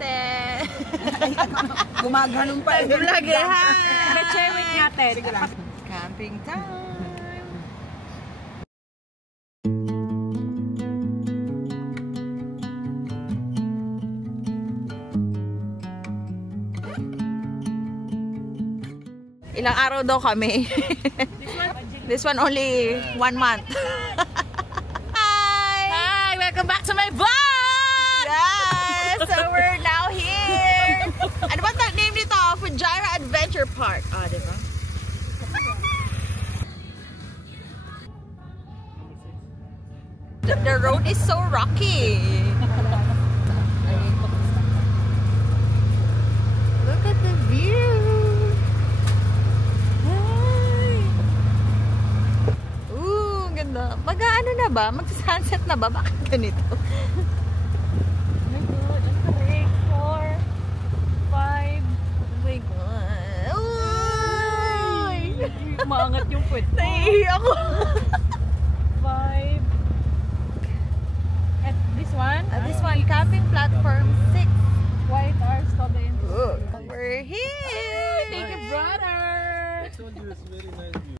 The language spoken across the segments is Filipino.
ate. Gumaganon pa. Lagi, ha? Share with natin. Camping time. Ilang araw daw kami. This one only 1 month. Hi! Welcome back to my vlog! Yes! So we're now here. Ano ba ang name nito? Fujairah Adventure Park. Ah, diba? The road is so rocky. Look at the view. Mag-ano na ba? Mag-sunset na ba? Bakit ganito? Oh my God, ang tarik. 4, 5. Oh my God. Uy! Maangat yung foot. Naiiyak ako. 5. At this one? This one, camping platform 6. White Hour Strawberry. We're here. Thank you, brother. I told you it's very nice view.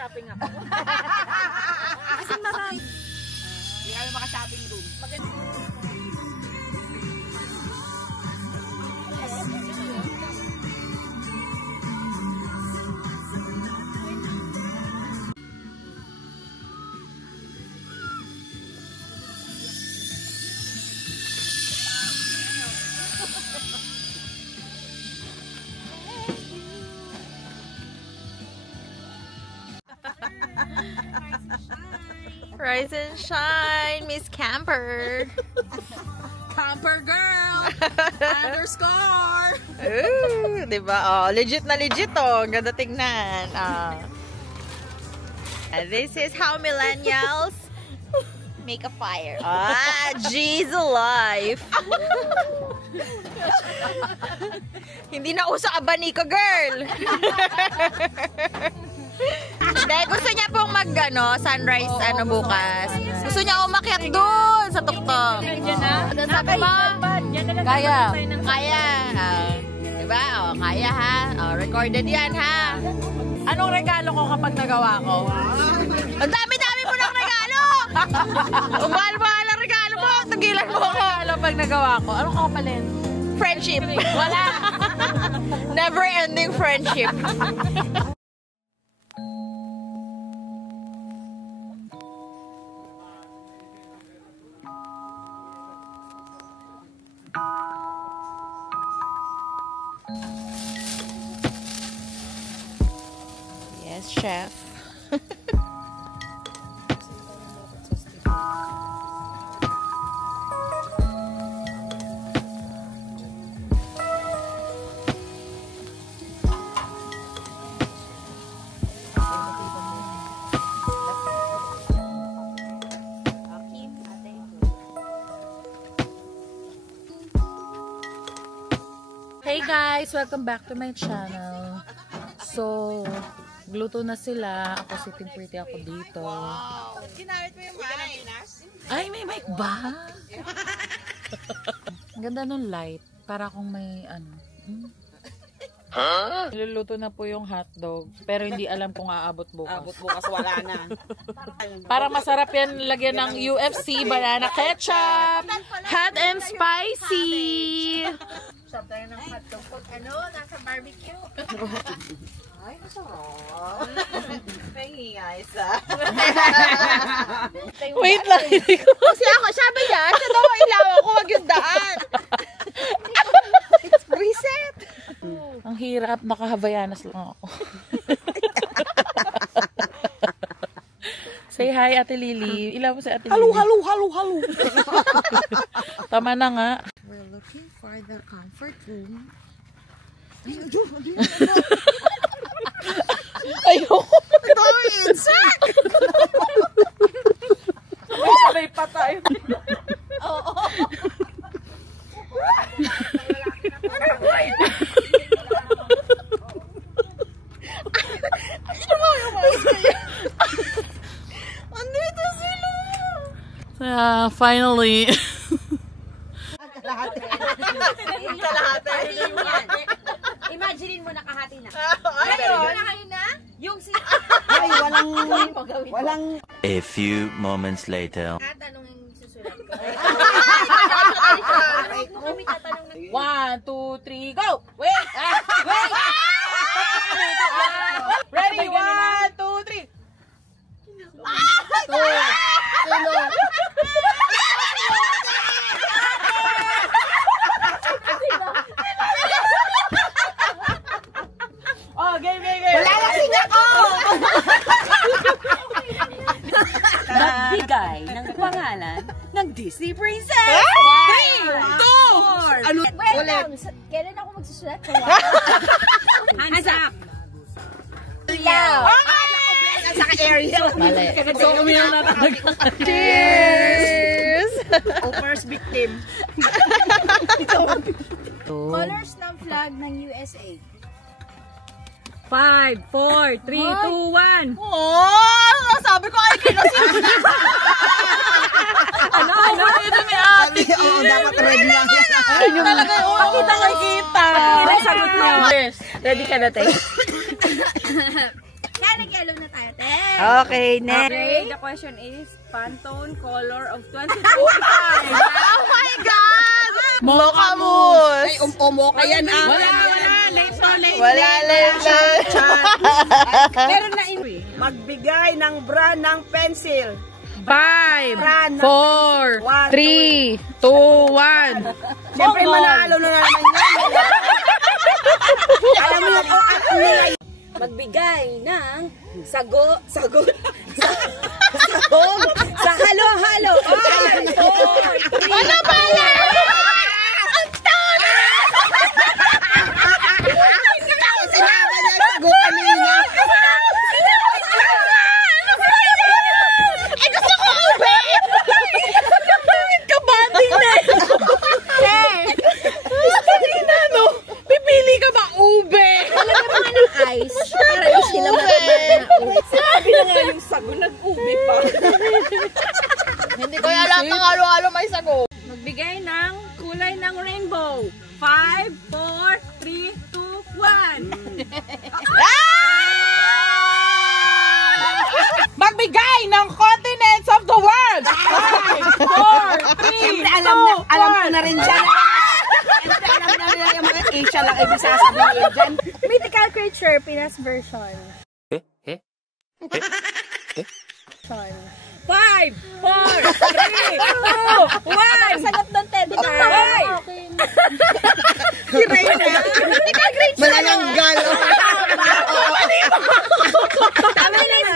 Shopping ako. Kasi marami. Hindi kami maka-shopping room. Rise and shine, Miss Camper. Camper girl! _ Ooh, diba? Oh, legit na legit oh. Ang ganda tingnan. This is how millennials make a fire. Jeez alive. Hindi na uso abaniko, girl. Dahil gusto niya pong sunrise bukas. Gusto niya umakyat doon sa tuktok. Sabi mo, kaya. Kaya. Diba? O, kaya ha. O, recorded yan ha. Anong regalo ko kapag nagawa ko? Ang dami-dami mo ng regalo! Ang mahal-mahal ang regalo mo. Tagilan mo ako. Regalo pag nagawa ko. Anong kapalin? Friendship. Wala. Never-ending friendship. Yes, chef. Hey guys! Welcome back to my channel. So, gluto na sila. Ako sitting pretty ako dito. Wow! Ginamit mo yung mic. Ay, may mic ba? Ang ganda nung light. Para akong may ano. Niluluto na po yung hotdog. Pero hindi alam kung aabot bukas. Abot bukas, wala na. Para masarap yan, lagyan ng UFC, banana ketchup, hot and spicy. Sarap tayo ng hotdog pag nasa barbecue. Ay, masarap. Pahingi guys, Wait lang. Kasi ako, sabi niya, sa daw ilaw ako, wag yung daan. It's reset. Ang hirap, naka-Havayanas lang ako. Say hi, Ate Lily. Ilaw mo si Ate Lily. Halo. Tama na nga. We're looking for the comfort room. Ayoko. Ito, insect! May patay. Oo. Andito sila! Finally. Kalahati. Imagine mo nakahati na. Ayun. Yung si... Ay, walang... A few moments later. Tanong yung susulat ko. Ay, Kung kami tatanong na... 1, 2, 3, go! Wait! Wait! Ready? 1, 2, 3. Oh, game. Lalasing ako! Magbigay ng pangalan ng Disney Princess! 3, 2, ano? Wait lang, kailan ako magsusulat? Hands up! Ilaw! Sa Ariel. So, umiyak na talaga. Cheers! First victim. Colors ng flag ng USA. 5, 4, 3, 2, 1. Oh! Sabi ko ay kinasin. Ano? Ito ni ate. Oo, dapat red lang. Talaga, pakita ko kita. Ano yung sagot niyo? Yes. Ready ka na, te? Kaya nag-yellow na tayo, te. Okay, next. Okay, the question is Pantone color of 2025. Oh my God! Mokamus! Ay, Moka yan ah. Wala, late. Meron na Magbigay ng brand ng pencil. 5, 4, 3, 2, 1. Siyempre manalo na naman yan. Alam mo yung magbigay ng sagot sa halo-halo. 5, 4, 3, Ano pala? Sinama niya ang sagot kanina. Eh, gusto ko ube! Bakit ka banding na? Kanina, no? Pipili ka ba ube? Talaga mga ng ice para yung sila matapos na sabi na nga yung sago, nag-ubi pa. Hindi ko alam ng halo-halo may sagot. Magbigay ng kulay ng rainbow. 5, 4, 3, 2, 1. Magbigay ng continents of the world. 5, 4, 3, 2, 1. Alam ko na rin dyan. Siyempre alam na nila yung mga Asia lang ibig sasabihin dyan. mythical creature, Pinas version. 5, 4, 3, 2, 1. Sagot ng Teddy Bear. Si Reyna. Malalanggal.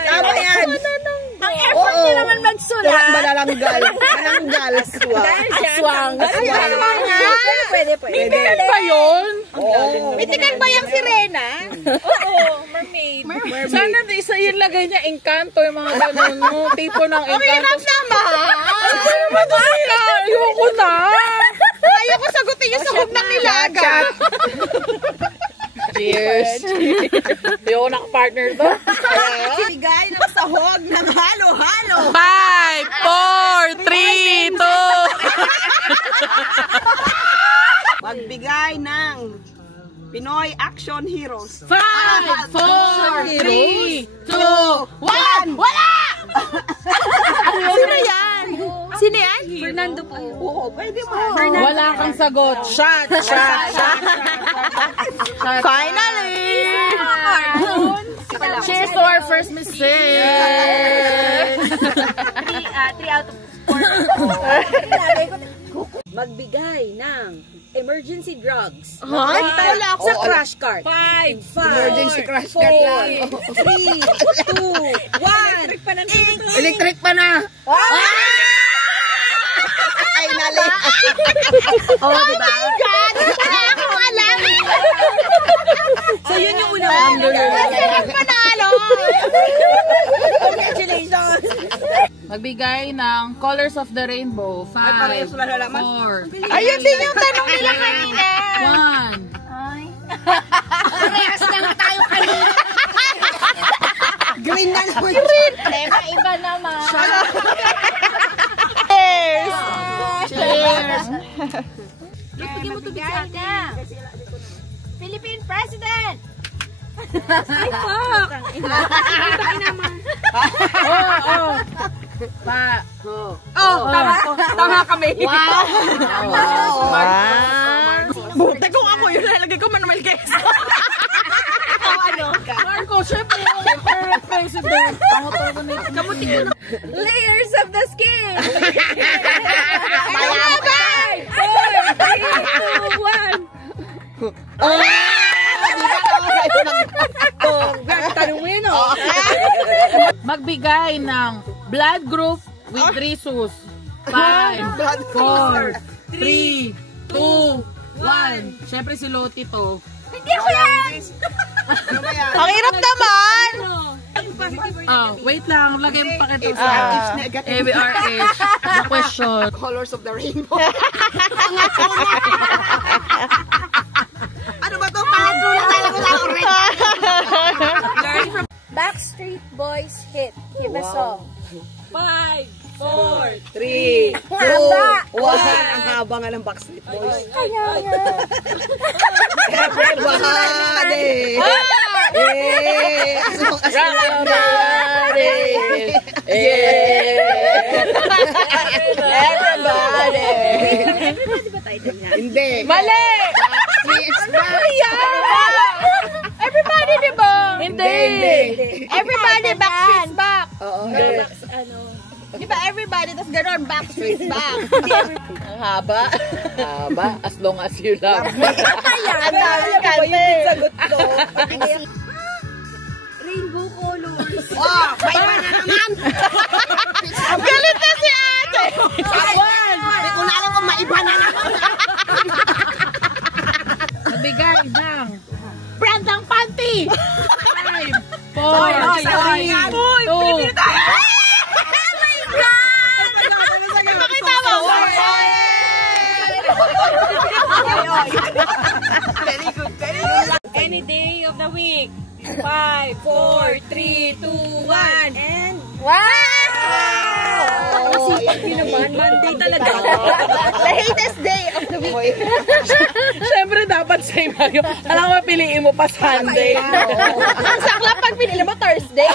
Tama yan. Ang effort niya naman magsulat. Malalanggal. Malalanggal. Aswang. Pwede. Mythical ba yun? Mythical ba yung sirena? Oo, mermaid. Sana isa yung lagay niya, Encanto, yung mga ganun, no? Tipo ng Encanto. Hirap naman. Ayoko na. Ayoko sa sagutin yung sahog ng nilaga. Cheers! Yung naka-partner to. Bigay ng sahog ng halo-halo. 5, 4, 3, 2. Magbigay ng Pinoy Action Heroes. 5, 4, 3, 2, 1. Wala! Sino yan? Sino yan? Fernando po. Oo, pwede mo. Wala kang sagot. Shot, shot, shot. Finally! Cheers to our first mistake. 3 out of 4. Magbigay ng emergency drugs. Wala ako. Sa crash cart. 5, Emergency crash cart lang. 3, 2, 1. Electric pa na. Ay, nali. Oh, diba? Wala akong alam. So, yun yung una. Sarap panalo. Congratulations. Magbigay ng Colors of the Rainbow. 5, parehas wala nalaman. 4, Ayun din yung tanong nila kanina. 1. Parehas lang tayo kanina. Green na naman. Iba naman. Cheers! Cheers! Bigyan mo tubig sa akin. Philippine President! Ay, fuck! Oh. Pa. Tama kami. Wow! Buti kung ako yun, lalagay ko Manuel Quezon. Marco, syempre, current president. Kamuti ko na. Layers of the skin! Mayaman! 4, 3, 2, 1. Tanong mo yun, Magbigay ng blood group with resus. 5, 4, 3, 2, 1. Syempre si Loti to. Hindi ako yan! Ang hirap naman! Oh, wait lang. Lagay mo pa kita sa ABRH. The question. Colors of the Rainbow. Ano ba to? Pangatlo na talaga sa orange. Backstreet Boys hit. Give a song. 5, 4, 3, 2, 1. Ang haba nga ng Backstreet Boys. Everybody! Everybody! Everybody ba tayo din yan? Hindi. Mali! Everybody, di ba? Hindi! Everybody, backstreet's back. Oo. Di ba everybody, tas gano'n, backstreet's back. Ang haba. Haba, as long as you love me. Ang dami kante. Sagot ko. Rainbow colors. Oh, may iba na naman. Galit na si ate. Hindi ko na alam kung maiba na naman. Magbigay ng brand ng panty! 5, 4, 3, 2, Makita mo. Very good, very good. Any day of the week. 5, 4, 3, 2, 1. And Monday talaga. The latest day of the week. Siyempre dapat sa Mario. Alam mo, piliin mo pa Sunday. Ang sakla pag pinili mo Thursday.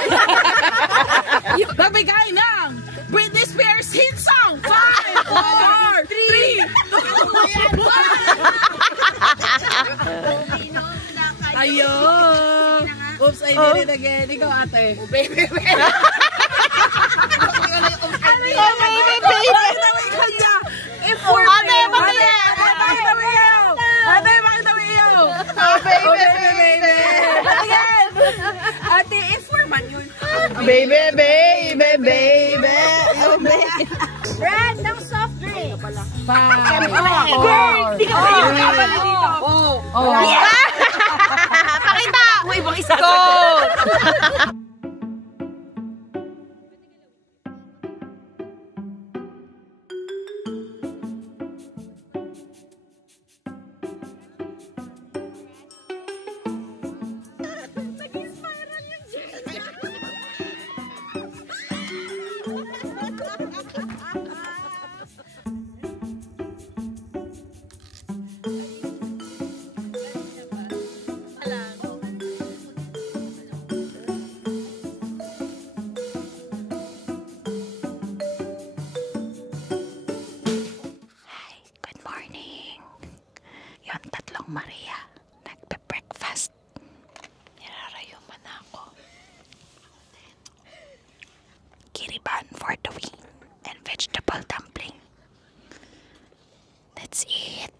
Magbigay ng Britney Spears hit song. 5, 4, 3, 2, 1. Ayun. Oops, I did it again. Ikaw, ate. Baby, baby. If we're Ate, bakit? Bakit mo iyaw? Ate, bakit mo iyaw? Baby, Ate, if we're man yun. baby, baby, baby. Brand ng soft drink. 5, 4, 3, 2, 1. Pakita! Go! Let's eat.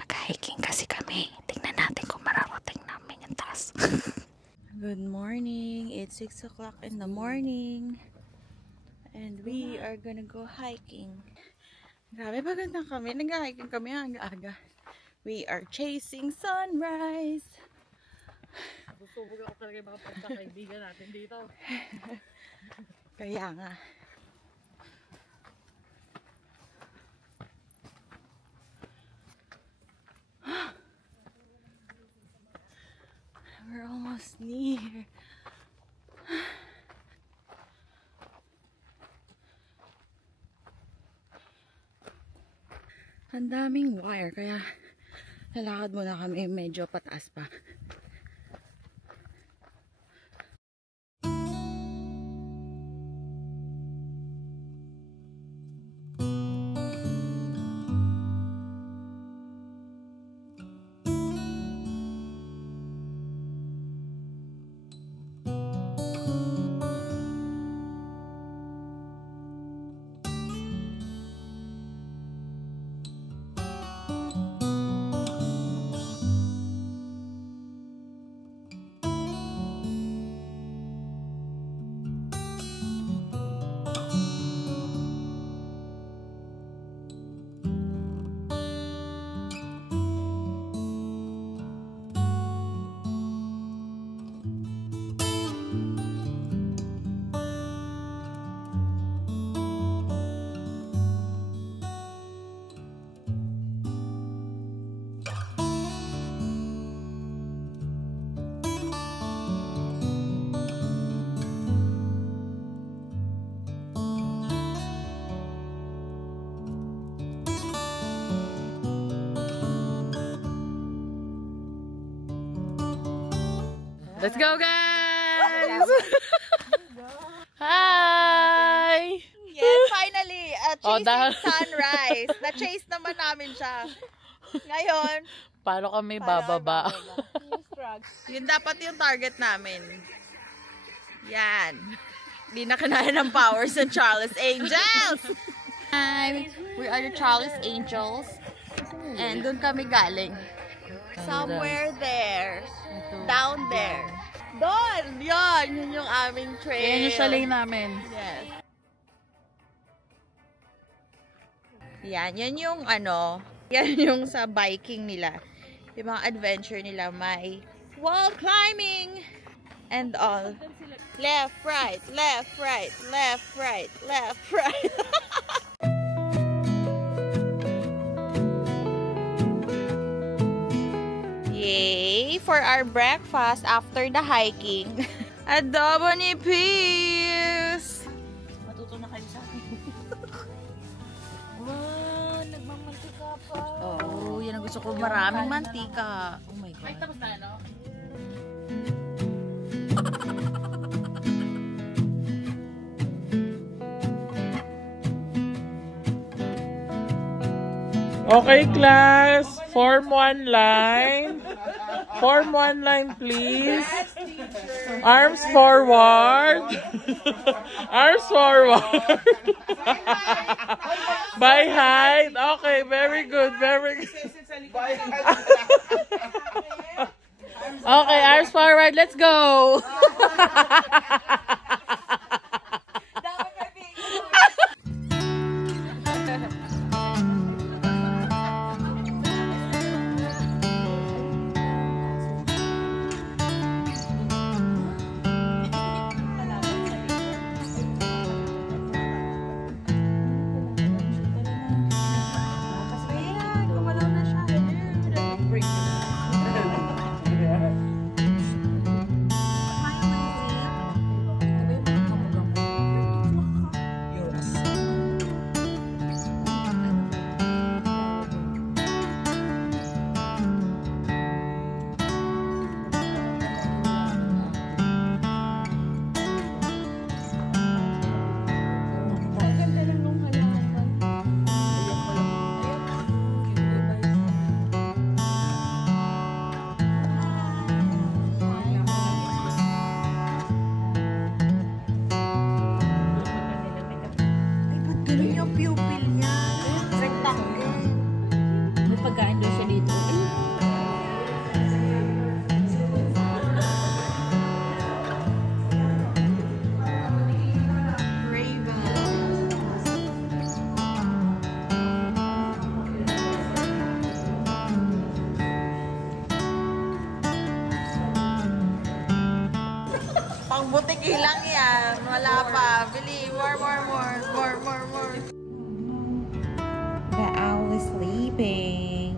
Mag-hiking kasi kami. Tingnan natin kung mararating namin yung taas. Good morning. It's 6 o'clock in the morning. And we are gonna go hiking. Grabe, pagod na kami. Nag-hiking kami aga-aga. We are chasing sunrise. Busubog ako talaga yung mga pagkakaibigan natin dito. Kaya nga. We're almost near. Ang daming wire, kaya lalakad muna kami medyo pataas pa. Let's go, guys! Hi! Yes, finally! Chasing dahil- sunrise. Na-chase naman namin siya. Ngayon, Paano kami bababa? yun dapat yung target namin. Yan. Hindi na kinaya ng powers ng Charles Angels! Hi! We are the Charles Angels. And doon kami galing. Somewhere there. Down there. Doon! Yan! Yun yung aming trail. Yan yung chalet namin. Yes. Yan. Yan yung ano. Yan yung sa biking nila. Yung mga adventure nila. May wall climbing and all. Left, right, left, right, left, right, left, right. Yay! For our breakfast after the hiking. Adobo ni Peace! Matuto na kayo sa akin. Wow, nagmamantika pa. Oh, yan ang gusto ko. Maraming mantika. Oh my Ay, God. tapos na, no? Okay, class. Form one line. Form one line, please. Arms forward. Arms forward. By height. Okay, very good. Very good. Okay, arms forward. Let's go! Konti lang yan. Wala pa. Bili. More. The owl is sleeping.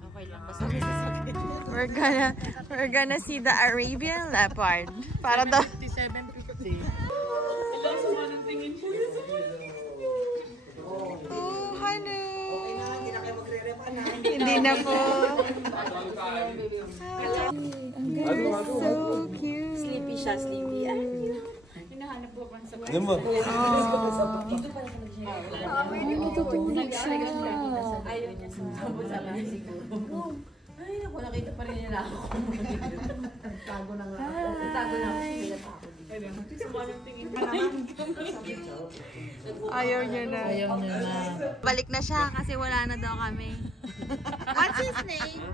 Okay lang. Basta may sasakit. We're gonna see the Arabian leopard. Para daw. 57.50. Oh, honey. Hindi na po. So cute. Sleepy siya, sleepy. Natutulog siya. Ayaw niya sa ay, naku, nakita pa rin nila ako. Tago na nga ako. Tago na ako. Ayaw niya na. Balik na siya kasi wala na daw kami. What's his name?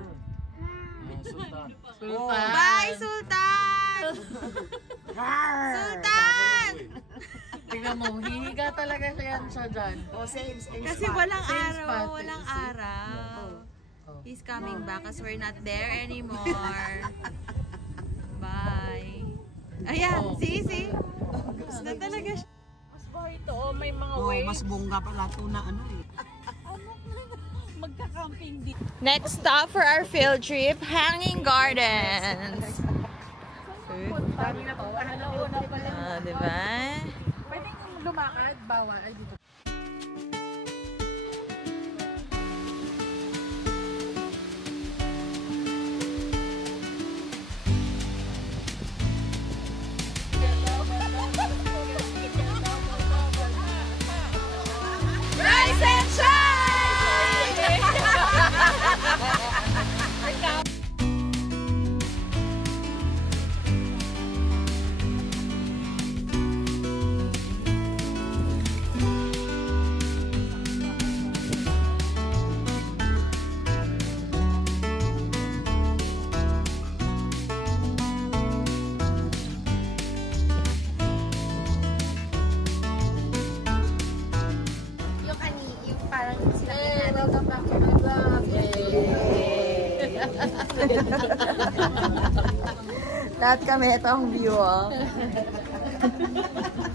Sultan. Bye, Sultan! Sultan! Tingnan mo, hihiga talaga siya dyan. Kasi walang araw. He's coming back because we're not there anymore. Bye. Ayan, see? Gusto na talaga siya. Mas ba ito? May mga waves. Mas bongga pala ito na Magka-camping dito. Next stop for our field trip, Hanging Gardens. Diba? Pwede lumakad, bawal. Ay, dito. Rise and shine! Lahat kami, ito ang view, oh.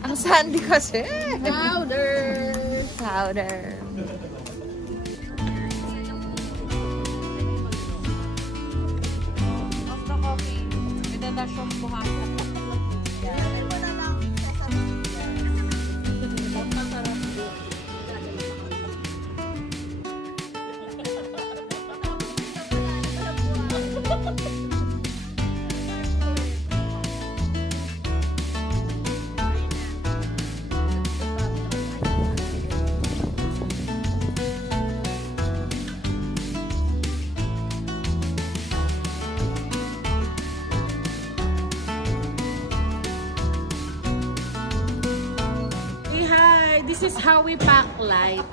Ang sandy kasi. Powder. Basta coffee. With a dash of buhasa. This is how we pack life.